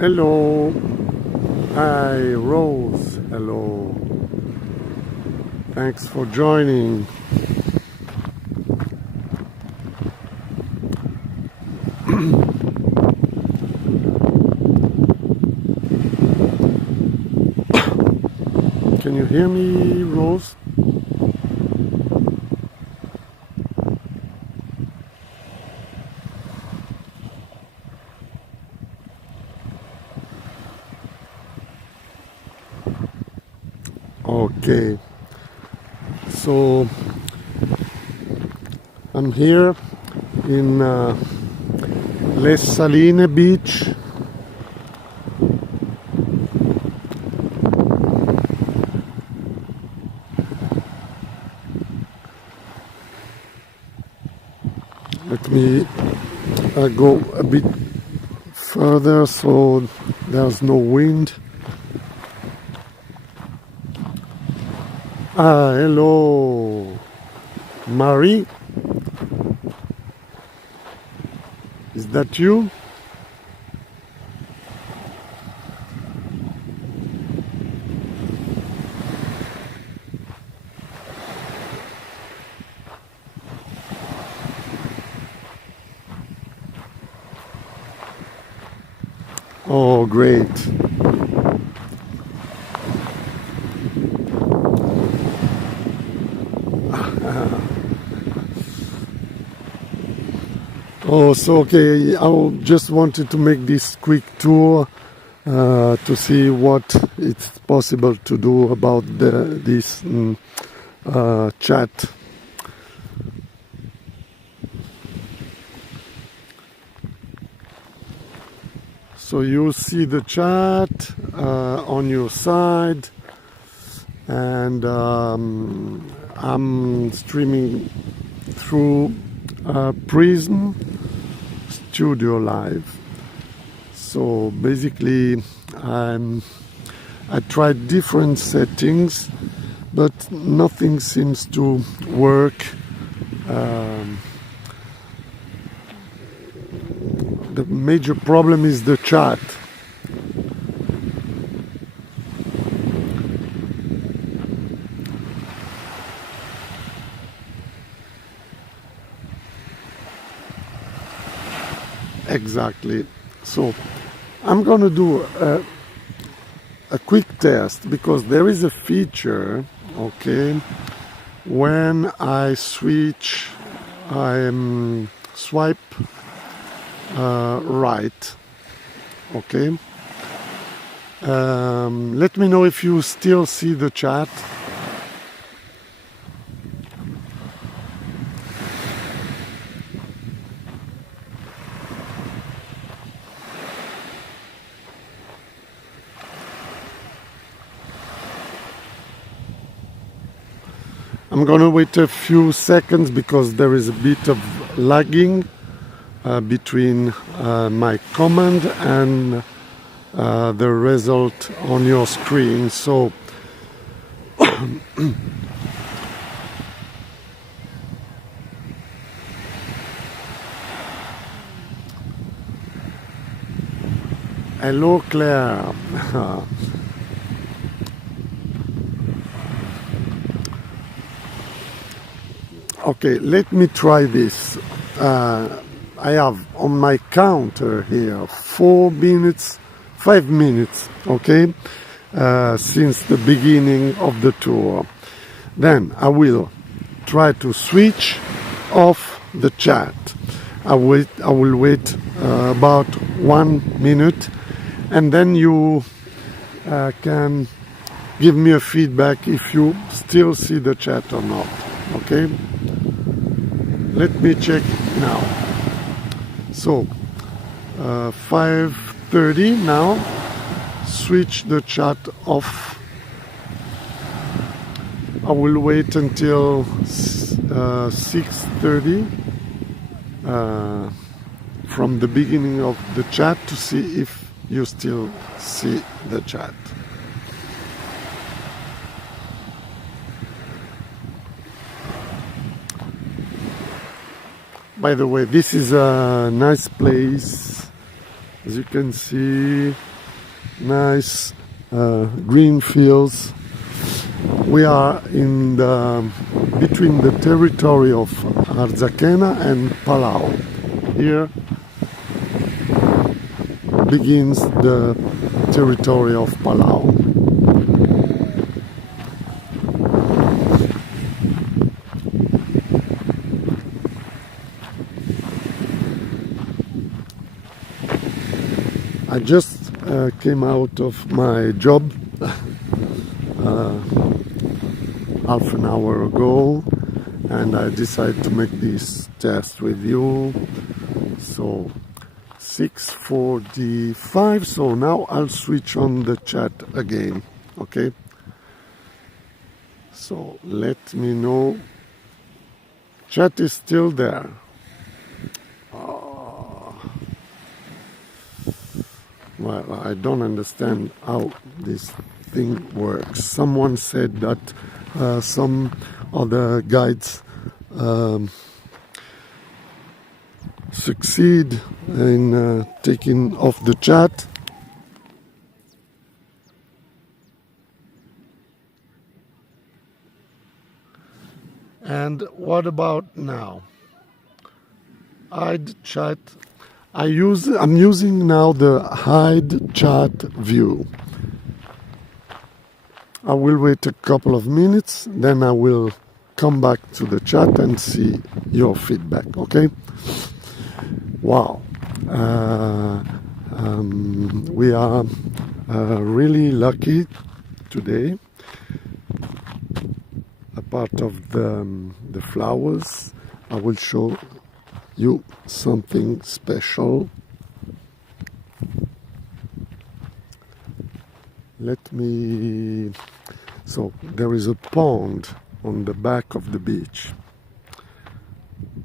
Hello. Hi, Rose. Hello. Thanks for joining. Can you hear me, Rose? Okay. So I'm here in Saline beach. Let me go a bit further so there's no wind. Hello, Marie. Is that you? Oh, great. Oh, so okay, I just wanted to make this quick tour to see what it's possible to do about this chat. So you see the chat on your side, and I'm streaming through Prism Studio Live. So basically I tried different settings, but nothing seems to work. The major problem is the chat. Exactly. So I'm going to do a quick test, because there is a feature, okay, when I switch, I swipe right, okay. Let me know if you still see the chat. I'm gonna wait a few seconds because there is a bit of lagging between my command and the result on your screen. So hello, Claire. Okay, let me try this. I have on my counter here 4 minutes 5 minutes, okay, since the beginning of the tour. Then I will try to switch off the chat. I will wait about 1 minute, and then you can give me a feedback if you still see the chat or not, okay? Let me check now. So 5:30 now. Switch the chat off. I will wait until 6:30 from the beginning of the chat to see if you still see the chat. By the way, this is a nice place. As you can see, nice green fields. We are in between the territory of Arzachena and Palau. Here begins the territory of Palau. I just came out of my job half an hour ago, and I decided to make this test with you. So 6:45, so now I'll switch on the chat again, okay? So let me know. Chat is still there. Well, I don't understand how this thing works. Someone said that some other guides succeed in taking off the chat. And what about now? Hide chat. I'm using now the hide chat view. I will wait a couple of minutes, then I will come back to the chat and see your feedback, okay? Wow. We are really lucky today. A part of the flowers, I will show you something special. So there is a pond on the back of the beach.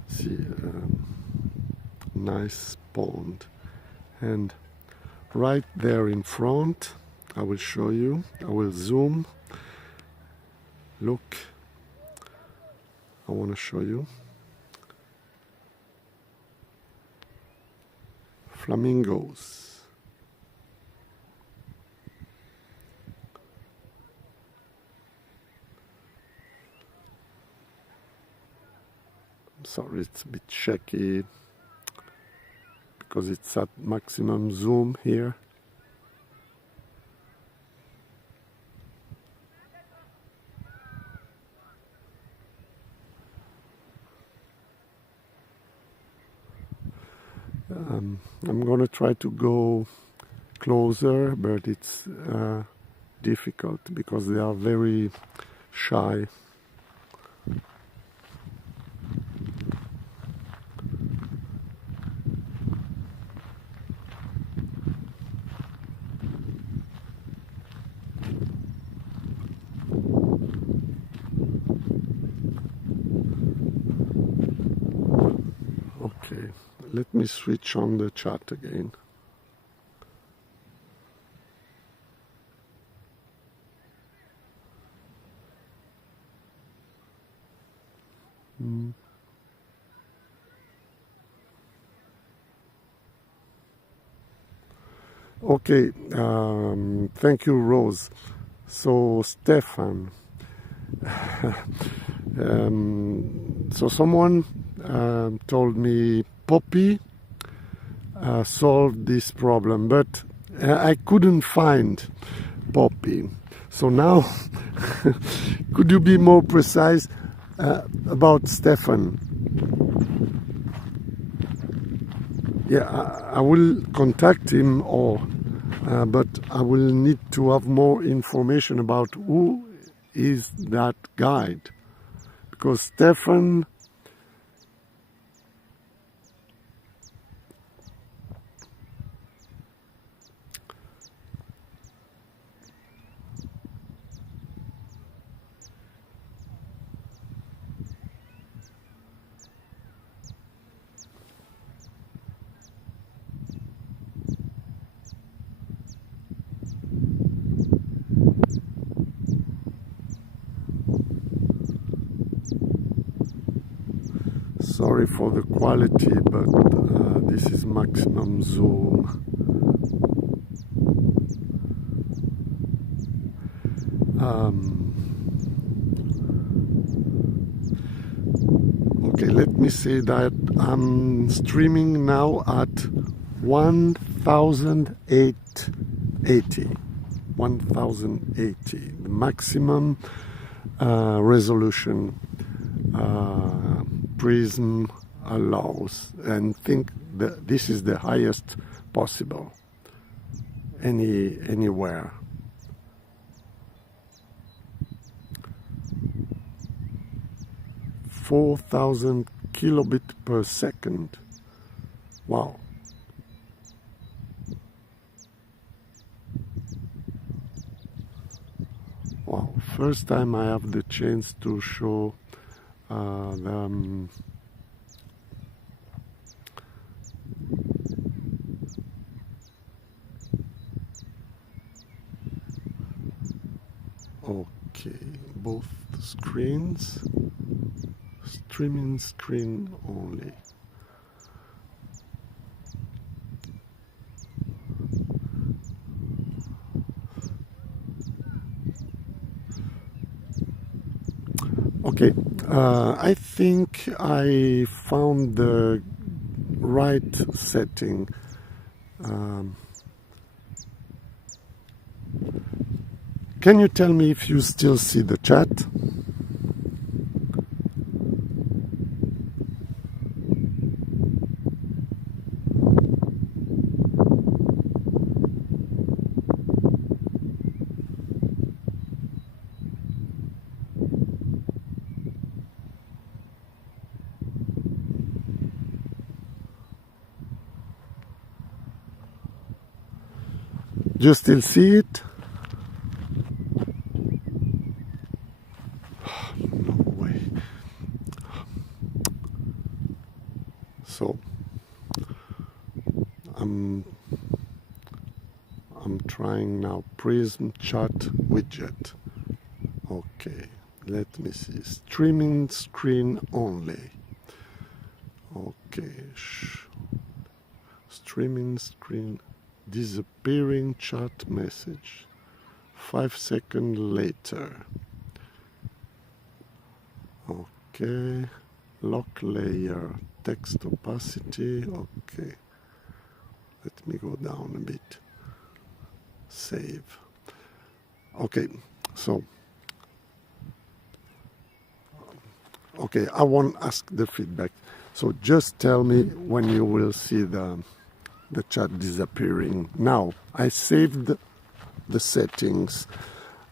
See, nice pond, and right there in front, I will show you. I will zoom. Look, I want to show you. Flamingos. I'm sorry, it's a bit shaky because it's at maximum zoom here. I'm gonna try to go closer, but it's difficult because they are very shy. Okay, let me switch on the chat again. Okay, thank you, Rose. So, Stefan, so someone told me Poppy solved this problem, but I couldn't find Poppy. So now, could you be more precise about Stefan? Yeah, I will contact him, but I will need to have more information about who is that guide, because Stefan. Sorry for the quality, but this is maximum zoom. Okay, let me say that I'm streaming now at 1080, the maximum resolution Prism allows, and think that this is the highest possible anywhere. (4,000 kilobit per second). Wow. Wow. First time I have the chance to show okay, both screens. Streaming screen only. Okay, I think I found the right setting. Can you tell me if you still see the chat? Do you still see it? No way. So I'm trying now Prism chat widget. Okay, let me see. Streaming screen only. Okay, streaming screen. Disappearing chat message. 5 seconds later. Okay. Lock layer. Text opacity. Okay. Let me go down a bit. Save. Okay. So. Okay. I won't ask the feedback. So just tell me when you will see the chat disappearing. Now, I saved the settings.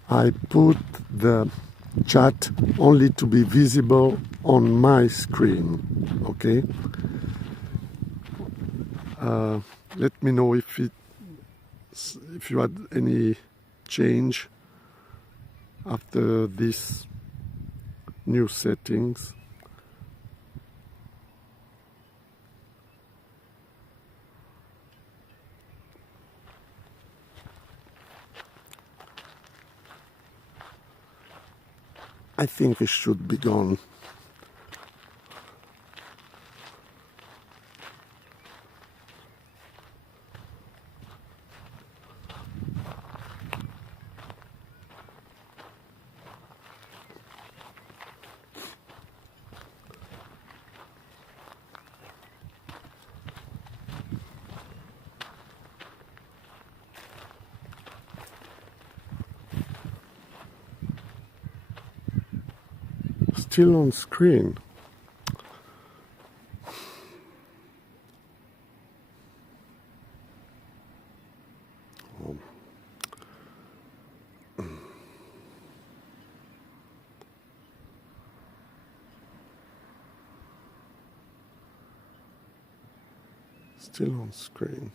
I put the chat only to be visible on my screen. Okay. Let me know if you had any change after these new settings. I think it should be gone. still on screen. Oh. Still on screen.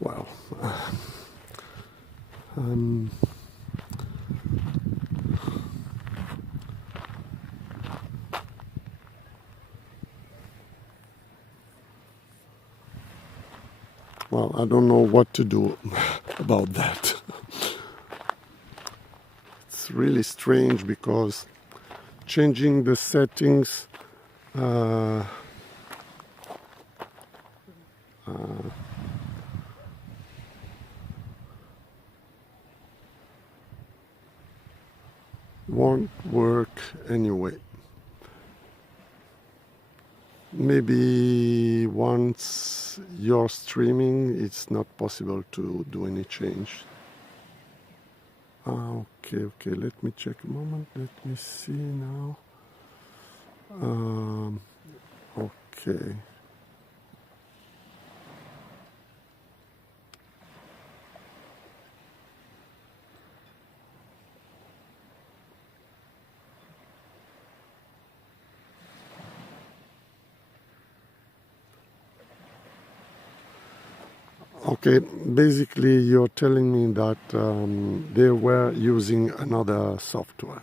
Well, well, I don't know what to do about that. It's really strange because changing the settings won't work anyway. Maybe once you're streaming, it's not possible to do any change. Okay, let me check a moment. Let me see now. Okay. Okay, basically you're telling me that they were using another software.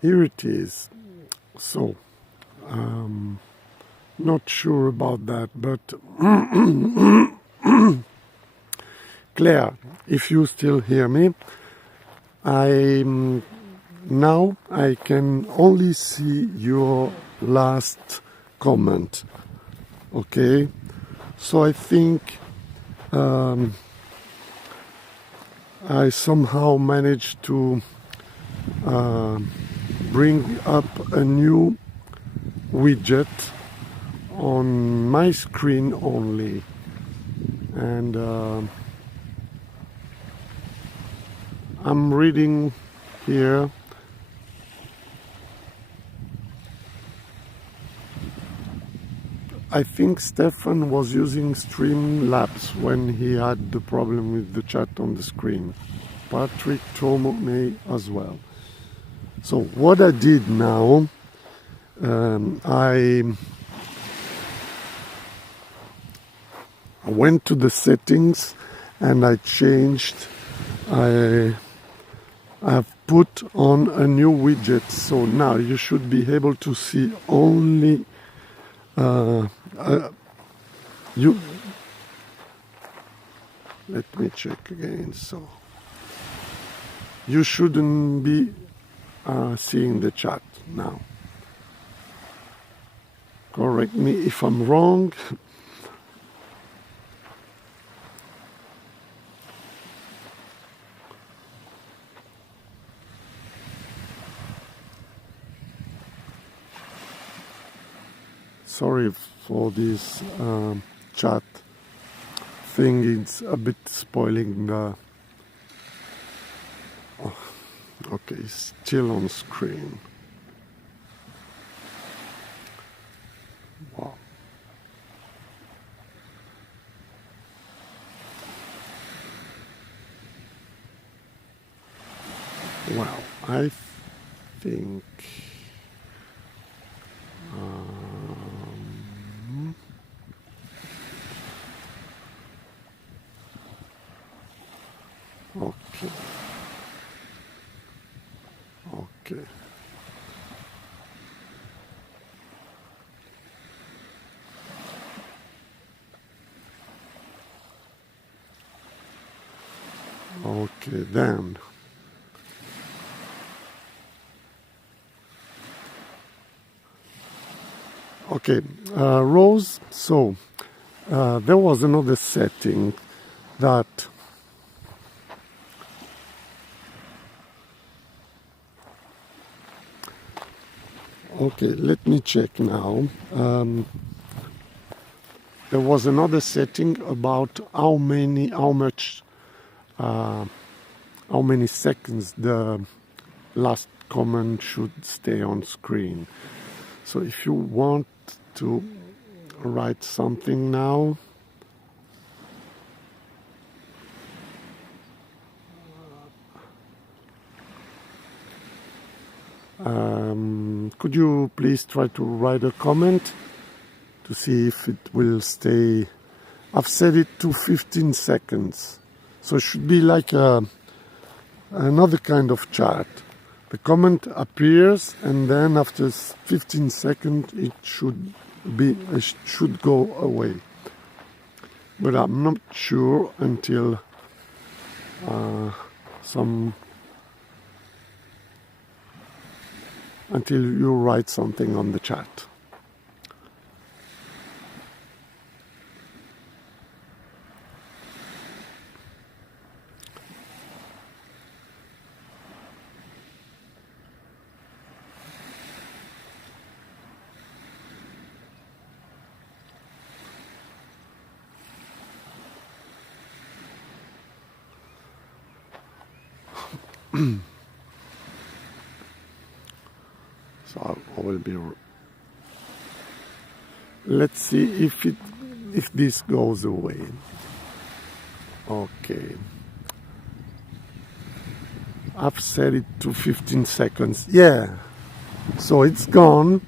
Here it is. So, not sure about that, but Claire, if you still hear me, now I can only see your last comment. Okay, so I think I somehow managed to bring up a new widget on my screen only, and I'm reading here. I think Stefan was using Streamlabs when he had the problem with the chat on the screen. Patrick Tomo may as well. So what I did now, I went to the settings and I changed. I've put on a new widget, so now you should be able to see only you. Let me check again. So you shouldn't be seeing the chat now. Correct me if I'm wrong. Sorry for this chat thing, it's a bit spoiling the... Oh, okay, still on screen. Wow. Wow, I think Okay. Okay. Okay, then. Okay, Rose, so there was another setting that okay, let me check now. There was another setting about how many seconds the last comment should stay on screen. So if you want to write something now, could you please try to write a comment to see if it will stay? I've set it to 15 seconds, so it should be like another kind of chat. The comment appears, and then after 15 seconds it should go away. But I'm not sure until you write something on the chat. So I will be. Let's see if this goes away. Okay. I've set it to 15 seconds. Yeah. So it's gone.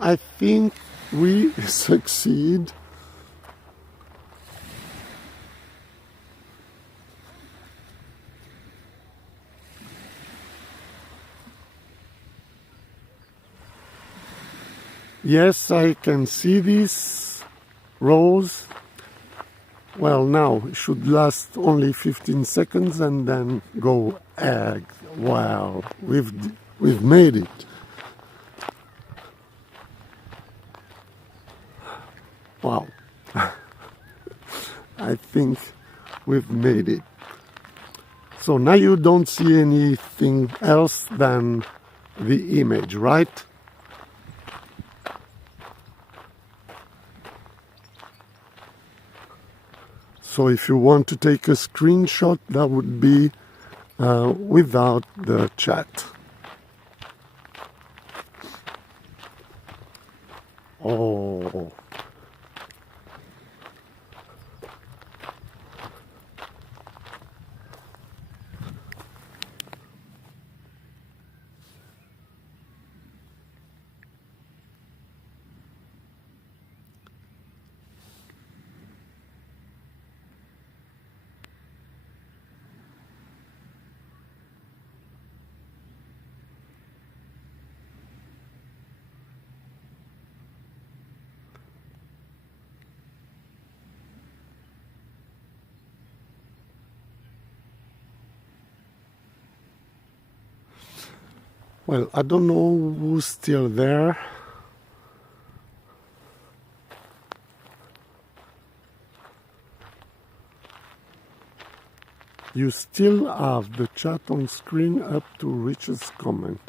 I think we succeed. Yes, I can see this, Rose. Well, now it should last only 15 seconds and then go egg. Wow, we've made it. Wow. I think we've made it. So now you don't see anything else than the image, right? So if you want to take a screenshot, that would be without the chat. Oh. Well, I don't know who's still there. You still have the chat on screen up to Richard's comment.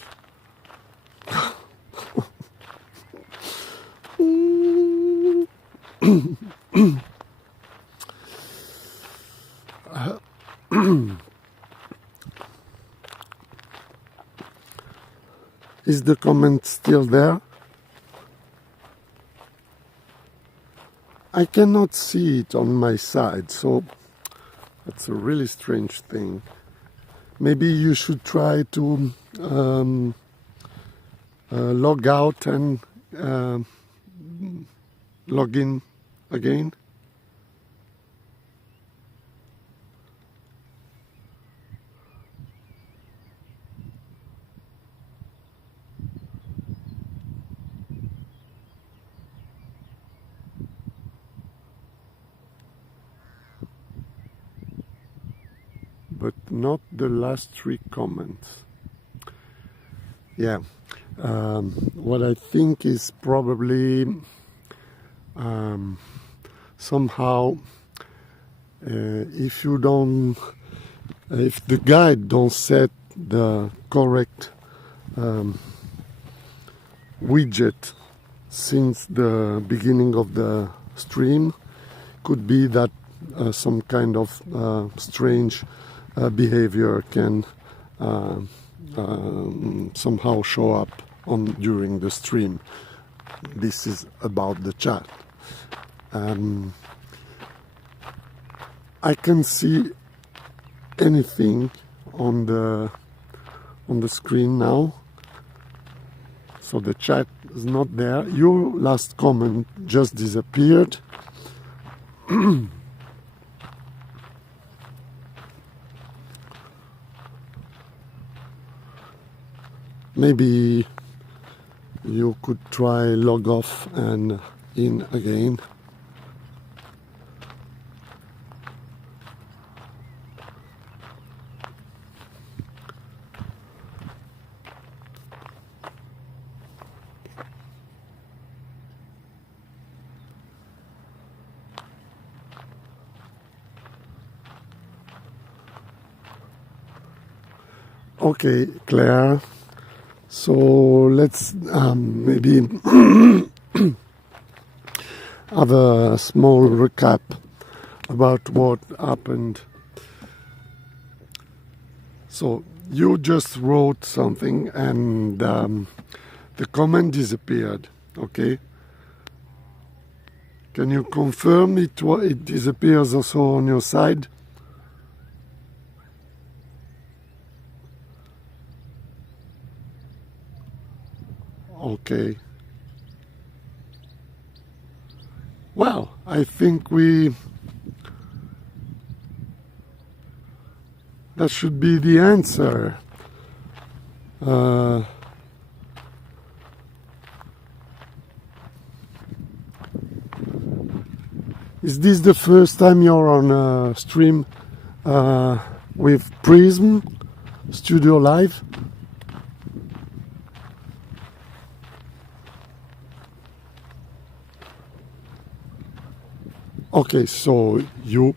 Is the comment still there? I cannot see it on my side, so that's a really strange thing. Maybe you should try to log out and log in again. but not the last 3 comments. Yeah, what I think is probably somehow if the guide don't set the correct widget since the beginning of the stream, could be that some kind of strange behavior can somehow show up during the stream. This is about the chat. I can see anything on the screen now, so the chat is not there. Your last comment just disappeared. Maybe you could try log off and in again. Okay, Claire. So let's maybe have a small recap about what happened. So you just wrote something and the comment disappeared, okay? Can you confirm it disappears also on your side? Okay. Well, I think that should be the answer. Is this the first time you're on a stream with Prism Studio Live? Okay, so you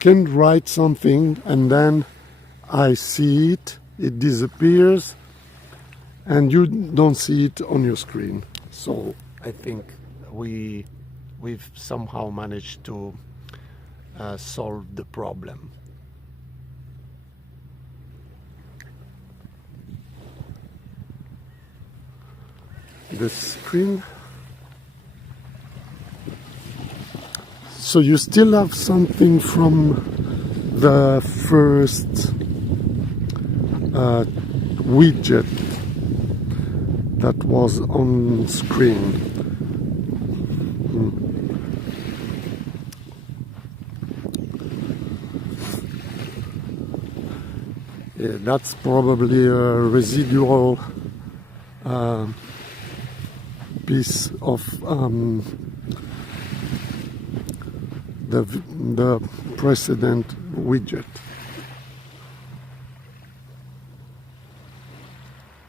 can write something and then I see it, it disappears, and you don't see it on your screen. So I think we've somehow managed to solve the problem. The screen. So you still have something from the first widget that was on screen. Yeah, that's probably a residual piece of the precedent widget.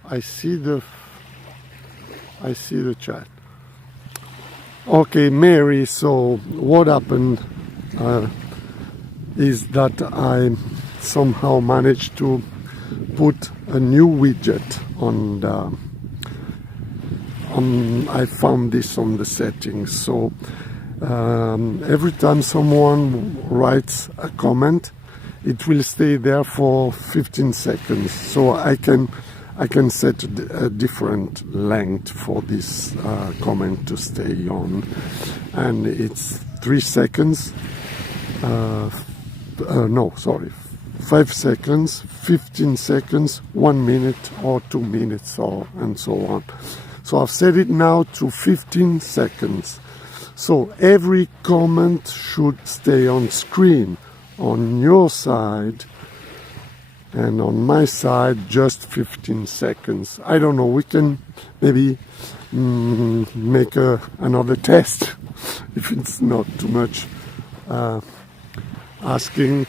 I see the chat. Okay, Mary, so what happened is that I somehow managed to put a new widget on I found this on the settings. So every time someone writes a comment, it will stay there for 15 seconds. So I can set a different length for this comment to stay on, and it's 3 seconds. 5 seconds, 15 seconds, 1 minute, or 2 minutes, and so on. So I've set it now to 15 seconds. So every comment should stay on screen on your side, and on my side just 15 seconds. I don't know, we can maybe make another test if it's not too much asking.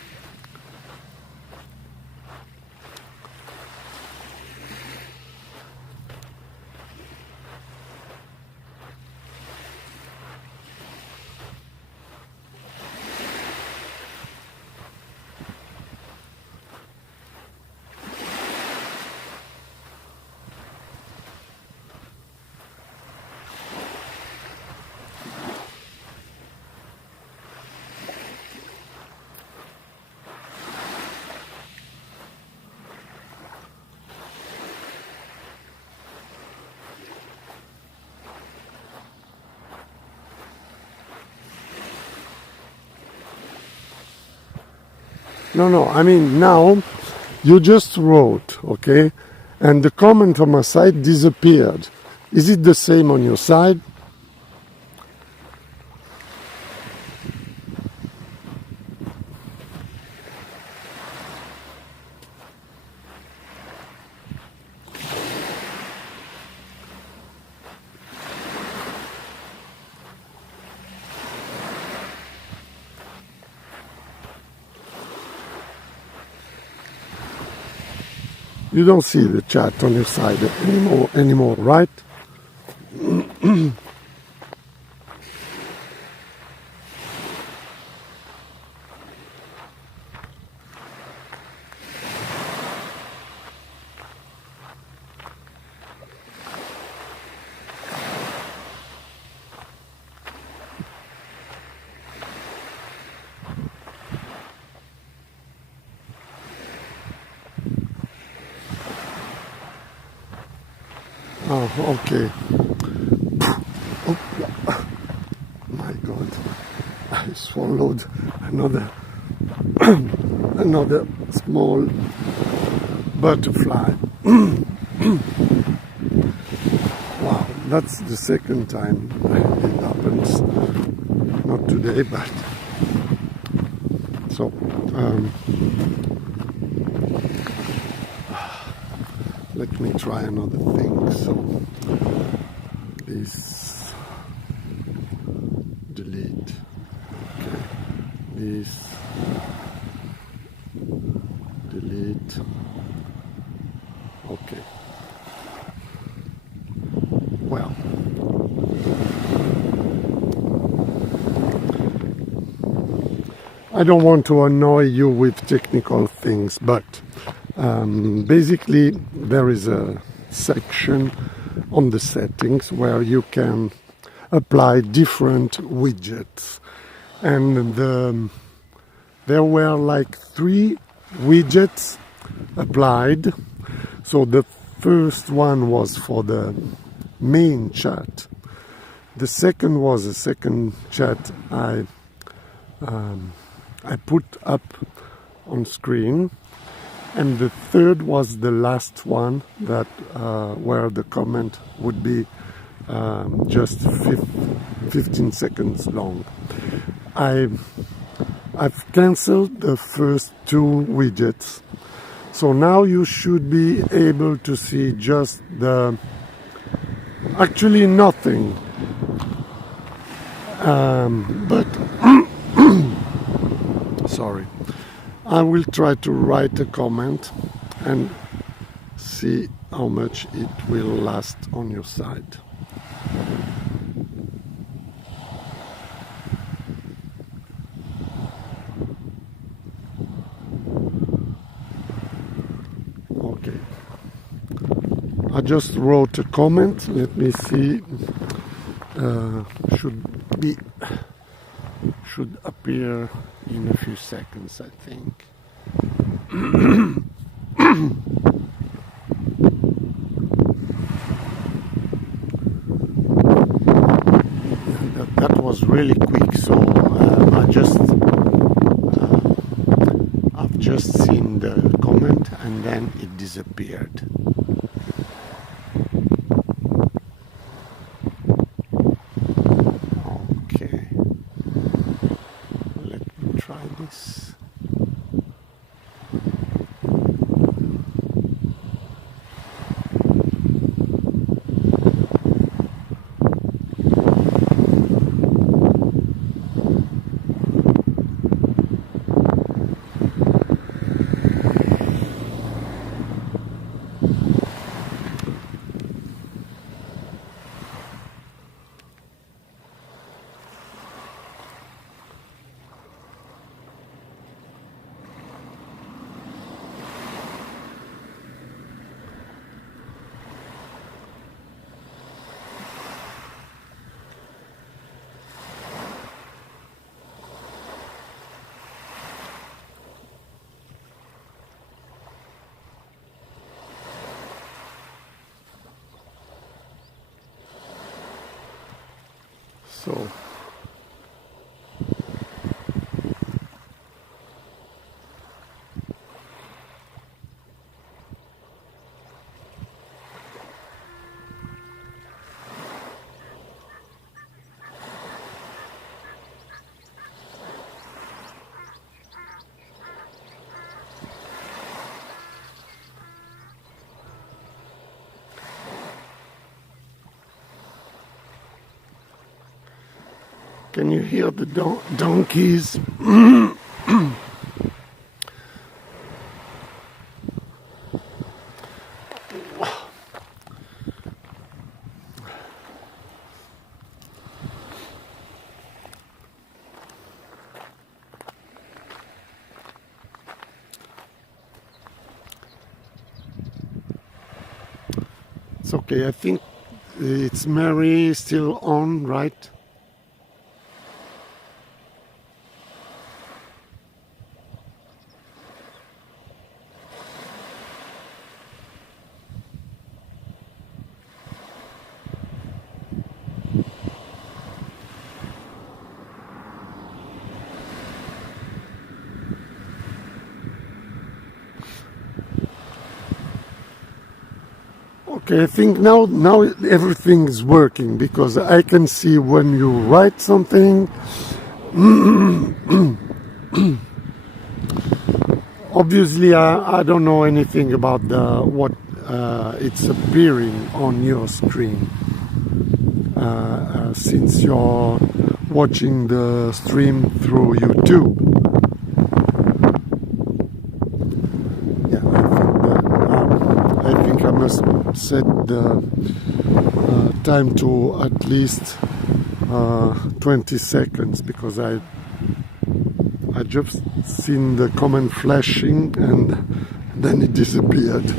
No, I mean now you just wrote, okay, and the comment on my side disappeared. Is it the same on your side? You don't see the chat on your side anymore, right? Oh, okay. Oh, my God, I swallowed another another small butterfly. Wow, that's the second time it happens. Not today, but so. Let me try another thing. So this delete. Okay. This delete. Okay. Well. I don't want to annoy you with technical things, but basically there is a section on the settings where you can apply different widgets, and there were like 3 widgets applied. So the first one was for the main chat. The second was a second chat I put up on screen, and the third was the last one that where the comment would be just 15 seconds long. I've cancelled the first 2 widgets, so now you should be able to see just the actually nothing, but sorry, I will try to write a comment and see how much it will last on your side. Okay, I just wrote a comment. Let me see. Should appear in a few seconds, I think. That was really quick, so I've just seen the comment and then it disappeared. Okay, let me try this. So can you hear the donkeys? It's okay, I think it's Mary still on, right? Okay, I think now everything is working because I can see when you write something. Obviously, I don't know anything about what it's appearing on your screen since you're watching the stream through YouTube. I think I must set the time to at least 20 seconds because I just seen the comment flashing and then it disappeared.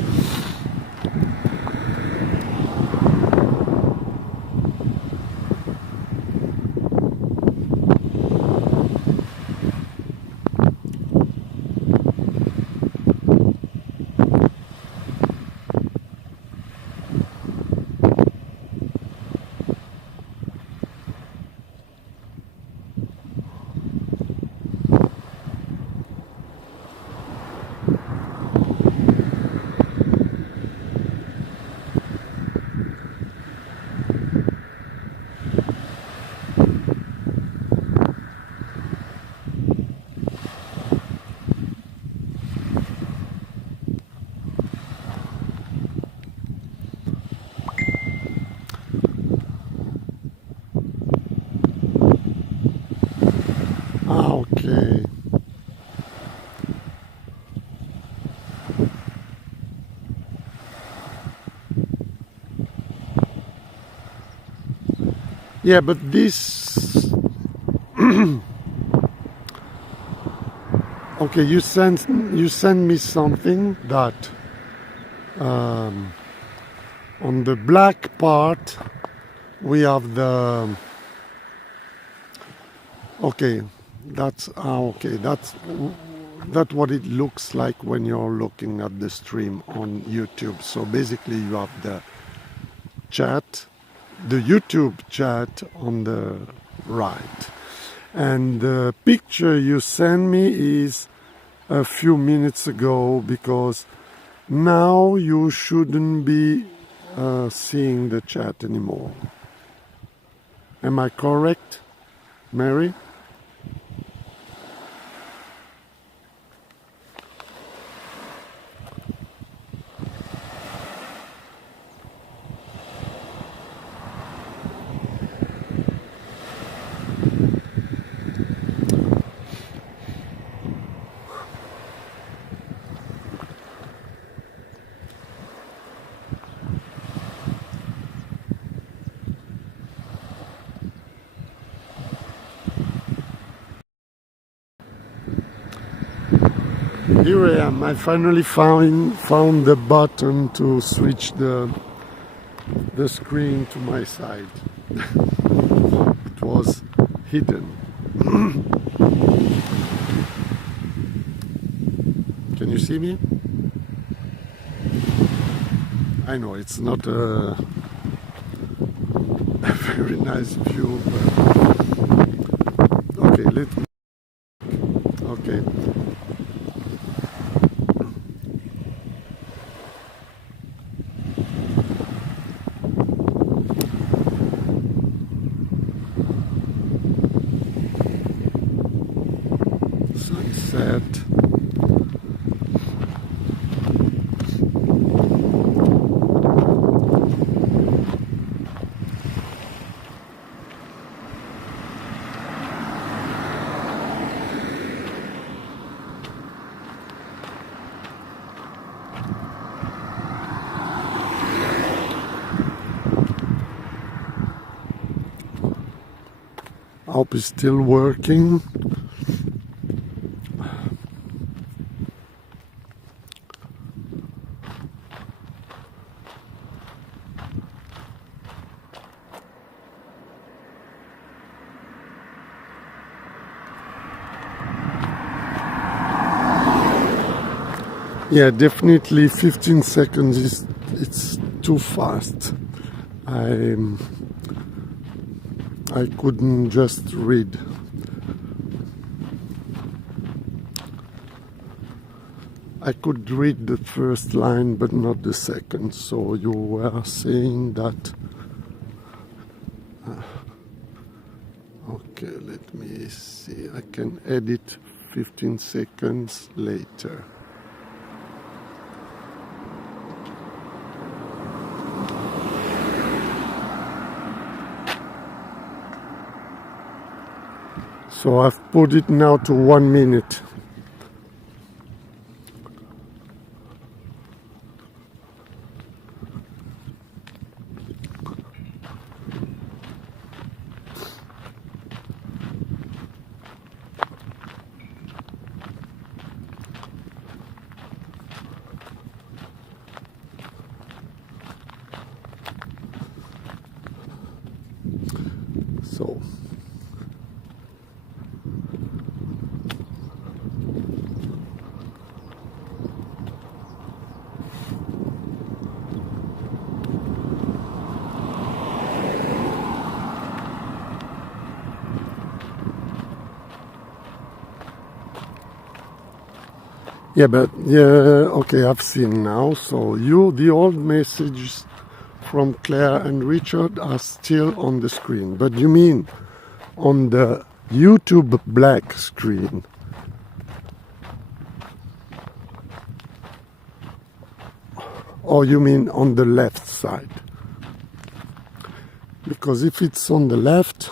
Okay. Yeah, but this okay, you send me something that on the black part we have the okay, that's okay, that's what it looks like when you're looking at the stream on YouTube. So basically you have the chat, the YouTube chat on the right, and the picture you sent me is a few minutes ago because now you shouldn't be seeing the chat anymore. Am I correct, Mary? Here I am. I finally found the button to switch the screen to my side. It was hidden. Can you see me? I know it's not a very nice view. Okay, let me. Okay. Sunset. I hope it's still working. Yeah, definitely 15 seconds is it's too fast. I couldn't just read. I could read the first line but not the second. So you were saying that. Okay, let me see. I can edit 15 seconds later. So I've put it now to 1 minute. So yeah, but yeah, okay, I've seen now. So the old messages from Claire and Richard are still on the screen. But you mean on the YouTube black screen? Or you mean on the left side? Because if it's on the left,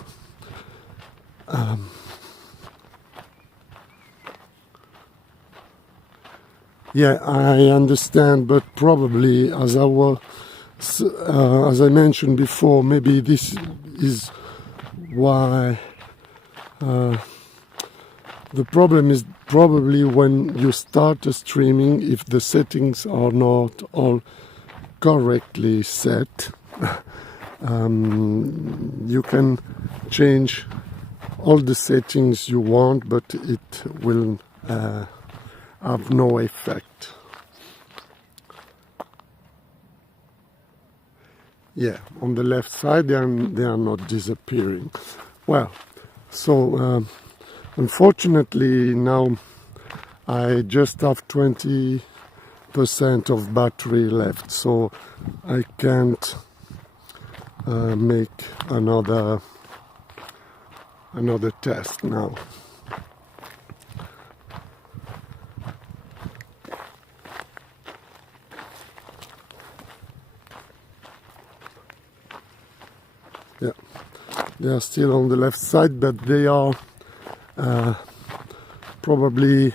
yeah, I understand, but probably as I mentioned before, maybe this is why the problem is probably when you start a streaming, if the settings are not all correctly set, you can change all the settings you want, but it will have no effect. Yeah, on the left side they are not disappearing. Well, so unfortunately now I just have 20% of battery left, so I can't make another test now. Yeah, they are still on the left side, but they are probably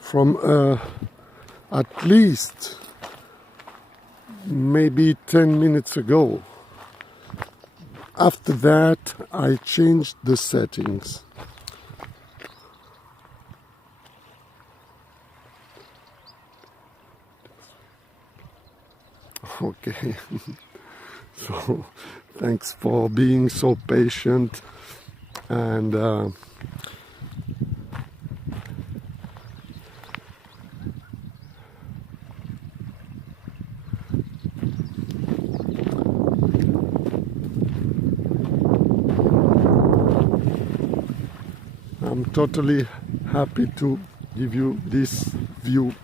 from at least maybe 10 minutes ago. After that, I changed the settings. Okay. So thanks for being so patient, and I'm totally happy to give you this view.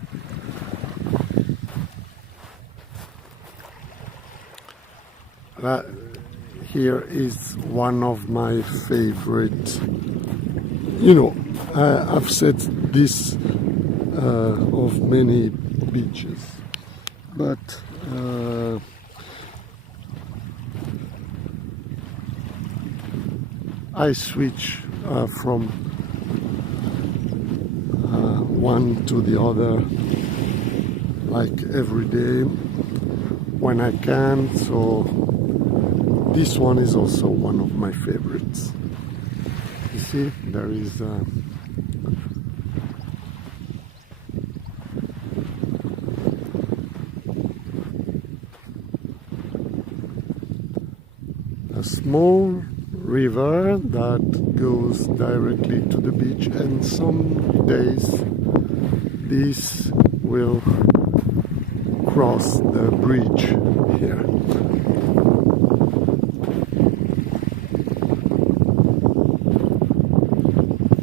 Here is one of my favorite, I've said this of many beaches, but I switch from one to the other like every day when I can, so this one is also one of my favorites. You see, there is a small river that goes directly to the beach, and some days this will cross the bridge here.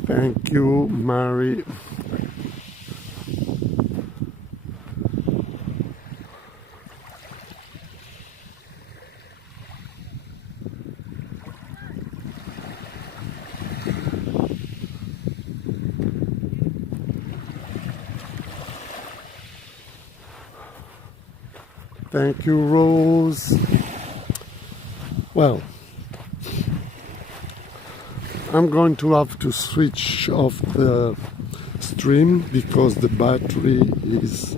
Thank you, Mary. Thank you, Rose. Well, I'm going to have to switch off the stream because the battery is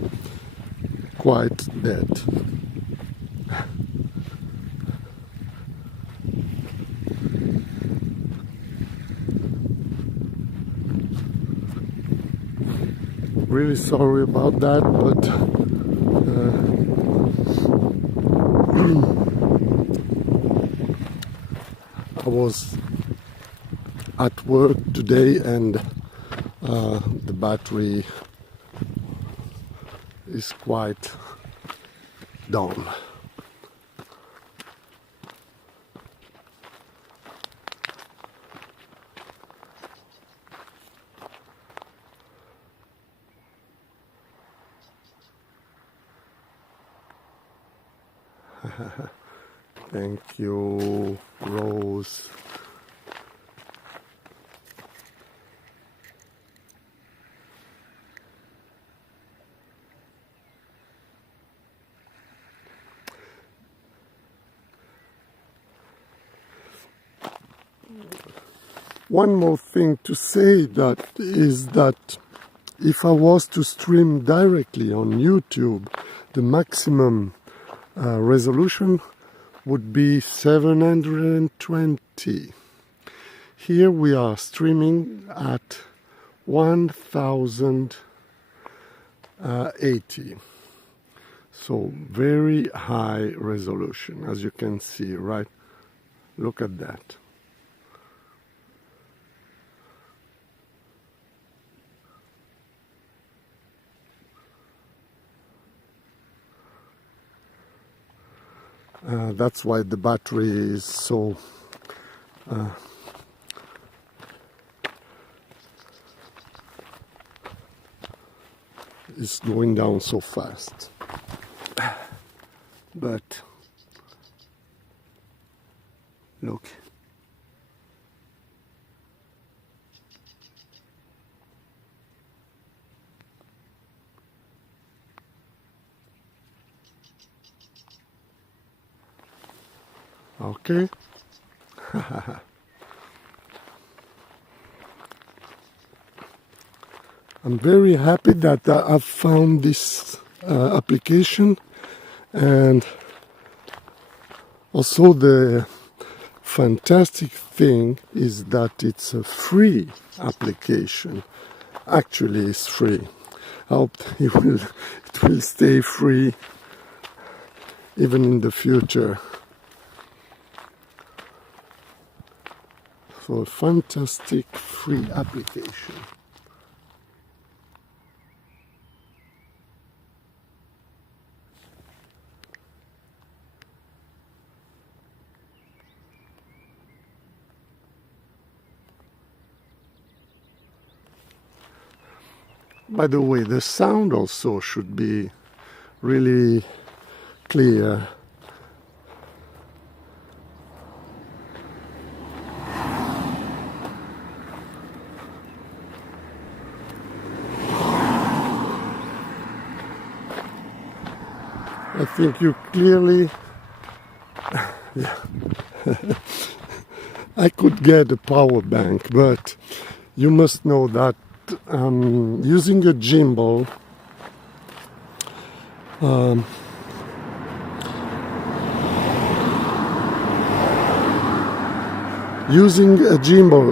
quite dead. Really sorry about that, but I was at work today and the battery is quite down. Thank you, Rose. One more thing to say is that if I was to stream directly on YouTube, the maximum resolution would be 720. Here we are streaming at 1080. So very high resolution, as you can see, right? Look at that. That's why the battery is so is going down so fast. But look. Okay. I'm very happy that I've found this application, and also the fantastic thing is that it's a free application. Actually, it's free. I hope it will stay free even in the future. So a fantastic free application. By the way, the sound also should be really clear. I think you clearly, yeah. I could get a power bank, but you must know that using a gimbal,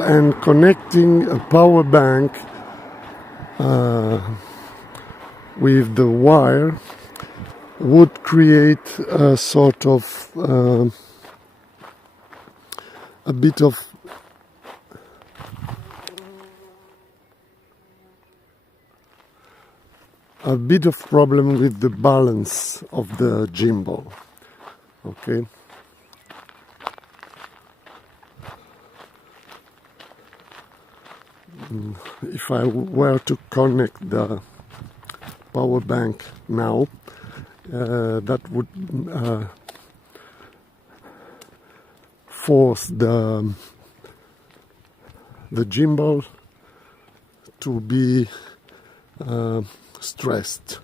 and connecting a power bank with the wire would create a sort of a bit of problem with the balance of the gimbal. Okay. If I were to connect the power bank now, that would force the gimbal to be stressed.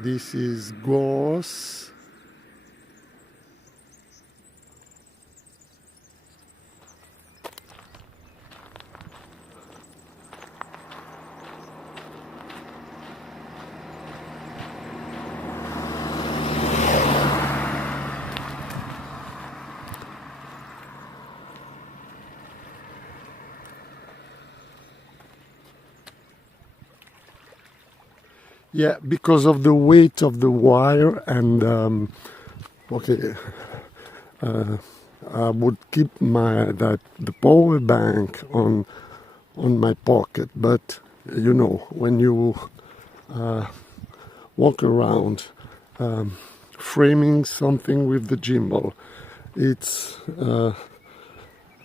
This is gauze. Yeah, because of the weight of the wire, and I would keep the power bank on my pocket, but you know, when you walk around framing something with the gimbal, it's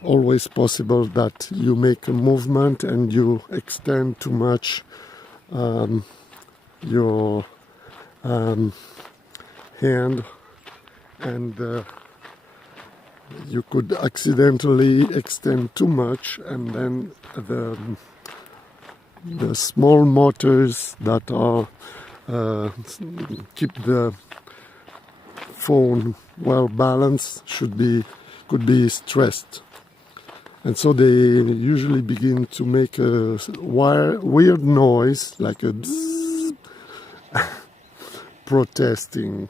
always possible that you make a movement and you extend too much your hand, and you could accidentally extend too much, and then the small motors that are keep the phone well balanced could be stressed, and so they usually begin to make a weird noise like a bzzz, protesting.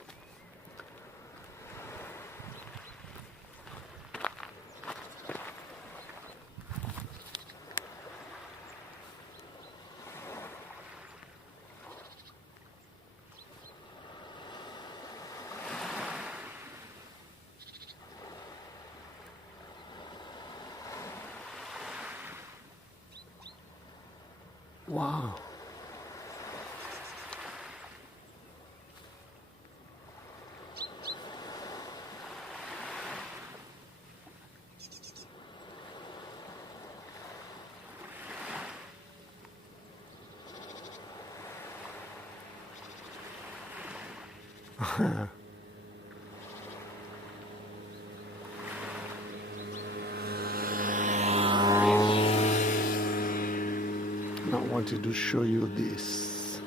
Wow. I wanted to show you this.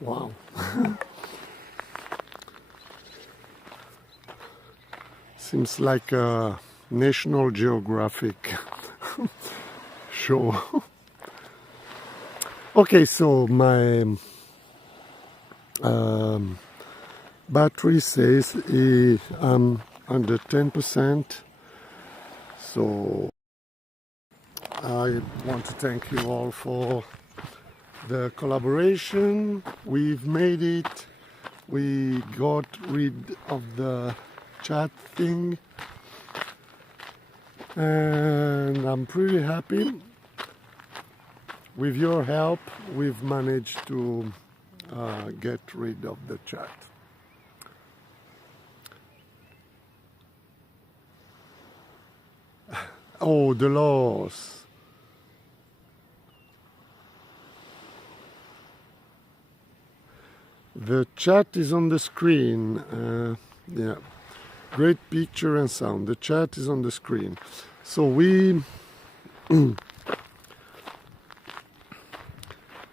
Wow. Seems like a National Geographic show. Okay, so my battery says I'm under 10%. So I want to thank you all for the collaboration. We've made it. We got rid of the chat thing, and I'm pretty happy. With your help, we've managed to get rid of the chat. Oh, the laws. The chat is on the screen. Yeah, great picture and sound. The chat is on the screen. So we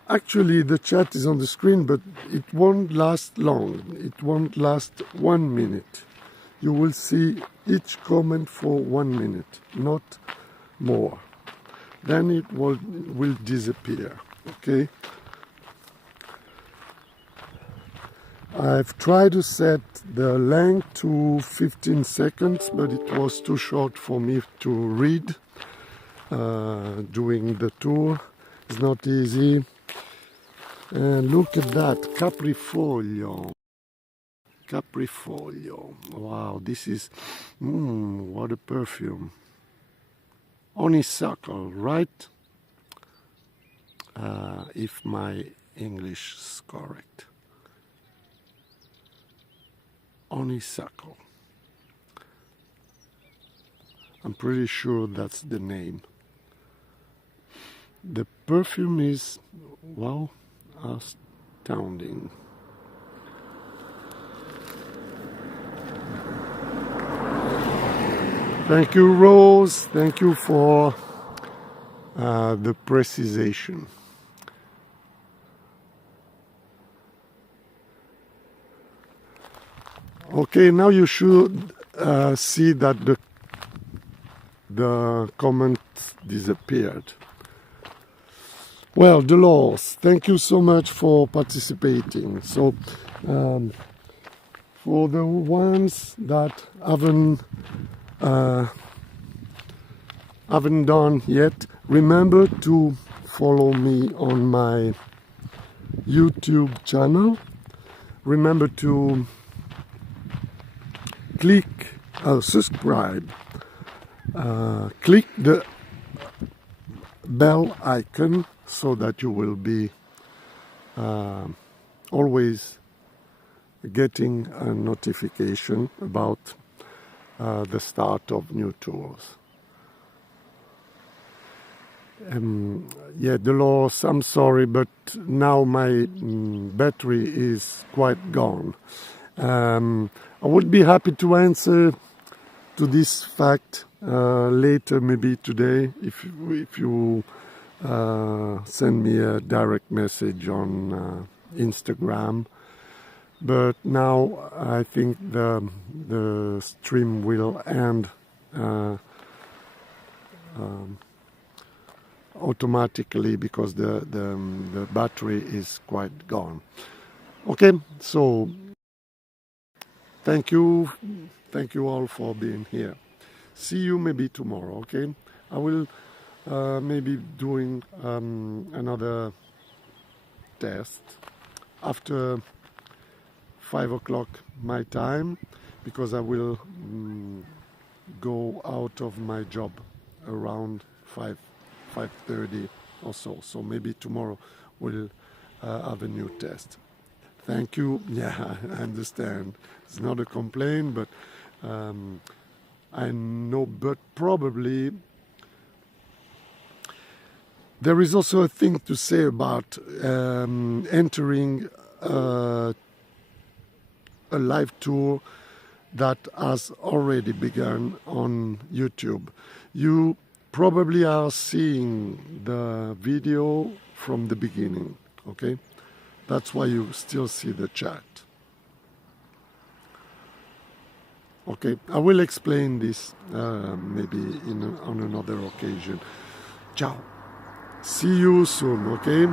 actually the chat is on the screen, but it won't last long. It won't last 1 minute. You will see each comment for 1 minute, not more. Then it will disappear. Okay. I've tried to set the length to 15 seconds, but it was too short for me to read during the tour. It's not easy. And look at that, Caprifoglio. Caprifoglio. Wow, this is, what a perfume. Honeysuckle, right? If my English is correct. Honeysuckle. I'm pretty sure that's the name. The perfume is, wow, astounding. Thank you, Rose. Thank you for the precision. Okay, now you should see that the comment disappeared. Well, Dolores, thank you so much for participating. So, for the ones that haven't done yet, remember to follow me on my YouTube channel. Remember to click subscribe, click the bell icon so that you will be always getting a notification about the start of new tours. Yeah, Dolores, I'm sorry, but now my battery is quite gone. I would be happy to answer to this fact later, maybe today, if you send me a direct message on Instagram. But now I think the stream will end automatically because the battery is quite gone. Okay, so thank you all for being here. See you maybe tomorrow. Okay, I will maybe doing another test after 5 o'clock my time, because I will go out of my job around 5:30 or so. So maybe tomorrow we'll have a new test. Thank you. Yeah, I understand. It's not a complaint, but I know, but probably there is also a thing to say about entering a live tour that has already begun on YouTube. You probably are seeing the video from the beginning, okay? That's why you still see the chat. Okay, I will explain this maybe on another occasion. Ciao. See you soon, okay?